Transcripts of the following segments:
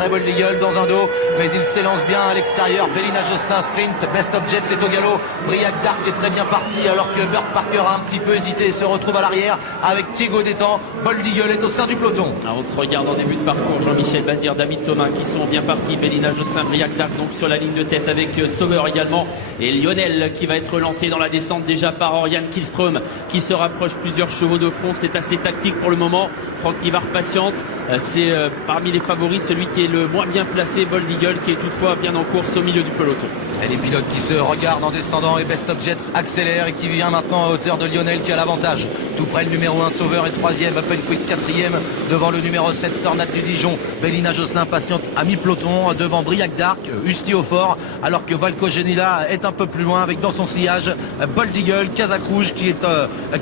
Très bol d'Eagle dans un dos, mais il s'élance bien à l'extérieur. Bélina Josselin sprint, Best of Jets est au galop. Briac Dark est très bien parti alors que Burt Parker a un petit peu hésité et se retrouve à l'arrière avec Thiego Détang. Bold Eagle est au sein du peloton. Alors on se regarde en début de parcours, Jean-Michel Bazir, David Thomas qui sont bien partis. Bélina Josselin, Briac Dark donc sur la ligne de tête avec Sauveur également. Et Lionel qui va être lancé dans la descente déjà par Oriane Kihlström qui se rapproche plusieurs chevaux de front. C'est assez tactique pour le moment. Franck Nivard patiente. C'est parmi les favoris celui qui est le moins bien placé, Bold Eagle, qui est toutefois bien en course au milieu du peloton. Et les pilotes qui se regardent en descendant et Best of Jets accélère et qui vient maintenant à hauteur de Lionel qui a l'avantage. Tout près le numéro 1 Sauveur est 3e, Open Quick 4e devant le numéro 7 Tornade du Dijon. Bélina Josselin patiente à mi-peloton devant Briac Dark, Usti au fort, alors que Valco Genila est un peu plus loin avec dans son sillage Bold Eagle, Casac Rouge qui est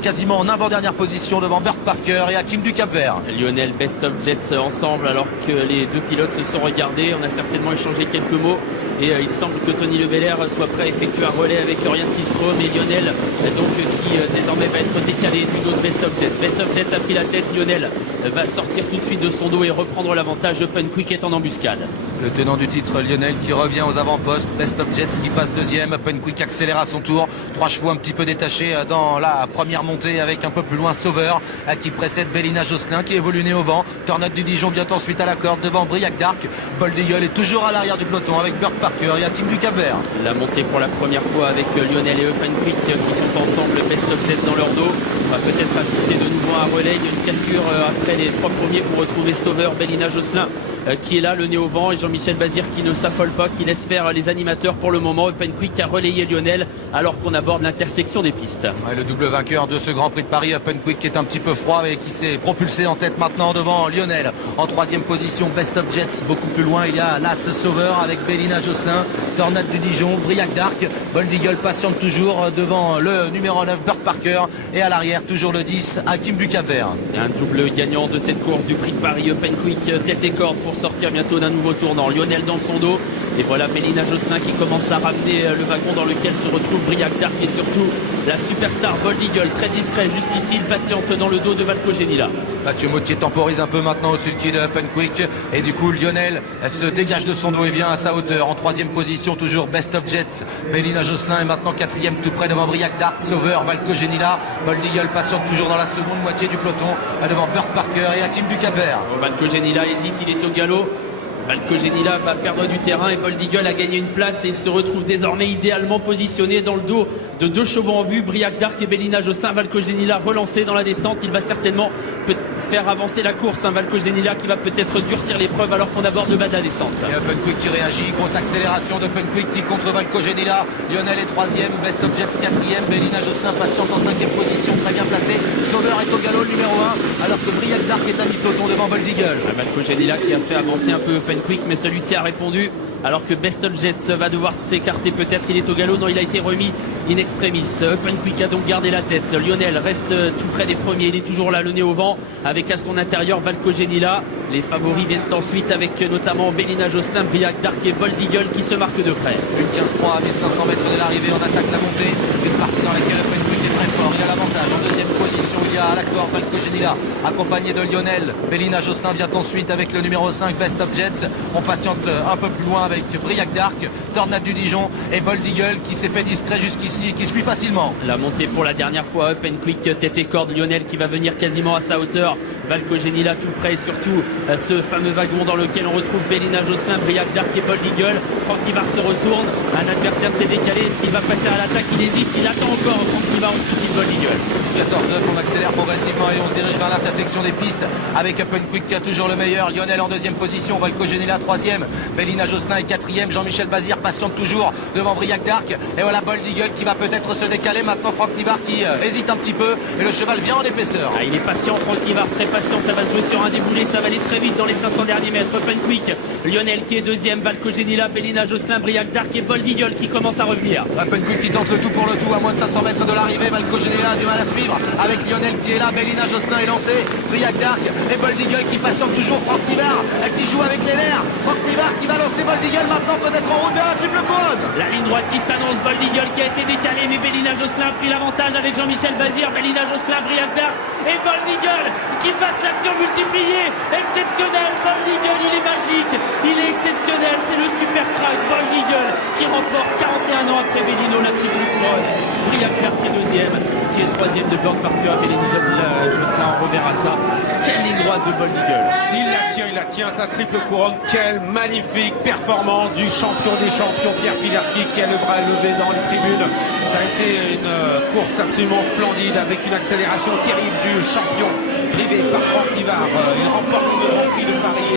quasiment en avant-dernière position devant Burt Parker et Hakim du Cap Vert. Lionel, Best of Jets ensemble alors que les deux pilotes se sont regardés. On a certainement échangé quelques mots et il semble que Tony Le Belair soit prêt à effectuer un relais avec Oriane Kihlström et Lionel donc qui désormais va être décalé du dos de Best of Jets. Best of Jets a pris la tête, Lionel va sortir tout de suite de son dos et reprendre l'avantage. Open Quick est en embuscade. Le tenant du titre Lionel qui revient aux avant-postes, Best of Jets qui passe deuxième, Open Quick accélère à son tour, 3 chevaux un petit peu détachés dans la première montée avec un peu plus loin Sauveur qui précède Bélina Josselin qui évolue nez au vent. Tornade du Dijon vient ensuite à la corde devant Briac Dark. Bold Eagle est toujours à l'arrière du peloton avec Burt Parker et Hakim du Cap Vert. La montée pour la première fois avec Lionel et Open Quick qui sont ensemble, Best of Jets dans leur dos. On va peut-être assister de nouveau à un relais. Il y a une cassure après les 3 premiers pour retrouver Sauveur, Bélina Josselin qui est là, le nez au vent, et Jean-Michel Bazir qui ne s'affole pas, qui laisse faire les animateurs pour le moment. Open Quick a relayé Lionel alors qu'on aborde l'intersection des pistes. Ouais, le double vainqueur de ce Grand Prix de Paris, Open Quick, qui est un petit peu froid et qui s'est propulsé en tête maintenant devant Lionel. En 3e position, Best of Jets. Beaucoup plus loin, il y a l'As Sauveur avec Bélina Josselin, Tornade du Dijon, Briac Dark. Bold Eagle patiente toujours devant le numéro 9, Burt Parker. Et à l'arrière, toujours le 10, Hakim du Cap Vert. Un double gagnant de cette course du Prix de Paris, Open Quick, tête et corde pour sortir bientôt d'un nouveau tournant. Lionel dans son dos. Et voilà Bélina Josselin qui commence à ramener le wagon dans lequel se retrouve Briac Dark et surtout la superstar Bold Eagle, très discret jusqu'ici, il patiente dans le dos de Valco Genila. Mathieu Mautier temporise un peu maintenant au sulky de Open Quick et du coup Lionel se dégage de son dos et vient à sa hauteur. En 3e position toujours Best of Jets. Bélina Josselin est maintenant 4e tout près devant Briac Dark, Sauveur, Valco Genila. Bold Eagle patiente toujours dans la seconde moitié du peloton devant Burt Parker et Hakim du Cap Vert. Valco Genila hésite, il est au galop. Valco Genila va perdre du terrain et Bold Eagle a gagné une place et il se retrouve désormais idéalement positionné dans le dos de 2 chevaux en vue, Briac Dark et Bélina Josselin. Valco Genila relancé dans la descente, il va certainement faire avancer la course. Valco Genila qui va peut-être durcir l'épreuve alors qu'on aborde le bas de la descente. Et Open Quick qui réagit, grosse accélération d'Open Quick qui contre Valco Genila. Lionel est 3e, Best of Jets 4e, Bélina Josselin patiente en 5e position, très bien placé. Sauveur est au galop, le numéro 1, alors que Briac Dark est à mi-peloton devant Bold Eagle. Valco Genila qui a fait avancer un peu Open Quick, mais celui-ci a répondu alors que Best of Jets va devoir s'écarter peut-être. Il est au galop, non, il a été remis in extremis. Open Quick a donc gardé la tête. Lionel reste tout près des premiers, il est toujours là, le nez au vent, avec à son intérieur Valco Genila. Les favoris viennent ensuite avec notamment Bélina Josselin, Briac Dark et Bold Eagle qui se marquent de près. Une 15-3 à 1500 mètres de l'arrivée, on attaque la montée. Une partie dans laquelle Open Quick est très fort, il a l'avantage. En 2e position, il y a à la corde Valco Genila accompagné de Lionel. Bélina Josselin vient ensuite avec le numéro 5, Best of Jets. On patiente un peu plus loin avec Briac Dark, Tornade du Dijon et Bold Eagle qui s'est fait discret jusqu'ici et qui suit facilement. La montée pour la dernière fois, Open Quick, tête et corde, Lionel qui va venir quasiment à sa hauteur, Valco Genila tout près et surtout ce fameux wagon dans lequel on retrouve Bélina Josselin, Briac Dark et Bold Eagle. Franck Nivard se retourne, un adversaire s'est décalé, est-ce qu'il va passer à l'attaque? Il hésite, il attend encore Franck Nivard au soutien de Bold Eagle. 14-9, on accélère progressivement et on se dirige vers l'intersection des pistes avec Open Quick qui a toujours le meilleur. Lionel en 2e position, Valco Genila 3e, Bélina Josselin est 4e, Jean-Michel Bazir patiente toujours devant Briac Dark. Et voilà Bold Eagle qui va peut-être se décaler maintenant. Franck Nivard qui hésite un petit peu et le cheval vient en épaisseur. Il est patient, Franck Nivard, très patient, ça va se jouer sur un déboulé, ça va aller très vite dans les 500 derniers mètres. Open Quick, Lionel qui est 2e, Valco Genila, Bélina Josselin, Briac Dark et Bold Eagle qui commence à revenir. Open Quick qui tente le tout pour le tout à moins de 500 mètres de l'arrivée. Valco Général a du mal à suivre avec Lionel qui est là, Bélina Josselin est lancé, Briac d'Arc et Bold Eagle qui patiente toujours, Franck Nivard qui joue avec les nerfs, Franck Nivard qui va lancer Bold Eagle maintenant peut-être en route vers la triple couronne. La ligne droite qui s'annonce, Bold Eagle qui a été décalé, mais Bélina Josselin a pris l'avantage avec Jean-Michel Bazir, Bélina Josselin, Briac d'Arc et Bold Eagle qui passe la surmultipliée, exceptionnel, Bold Eagle, il est magique, il est exceptionnel, c'est le super crack Bold Eagle qui remporte 41 ans après Bellino la triple couronne. Briac d'Arc qui est deuxième, qui est troisième de Burke Parker, Bélina Josselin, on reverra ça. Quelle ligne droite de Bold Eagle. Il la tient, sa triple couronne. Quelle magnifique performance du champion des champions, Pierre Pilarski, qui a le bras levé dans les tribunes. Ça a été une course absolument splendide avec une accélération terrible du champion, drivé par Franck Nivard. Il remporte ce Grand Prix de Paris.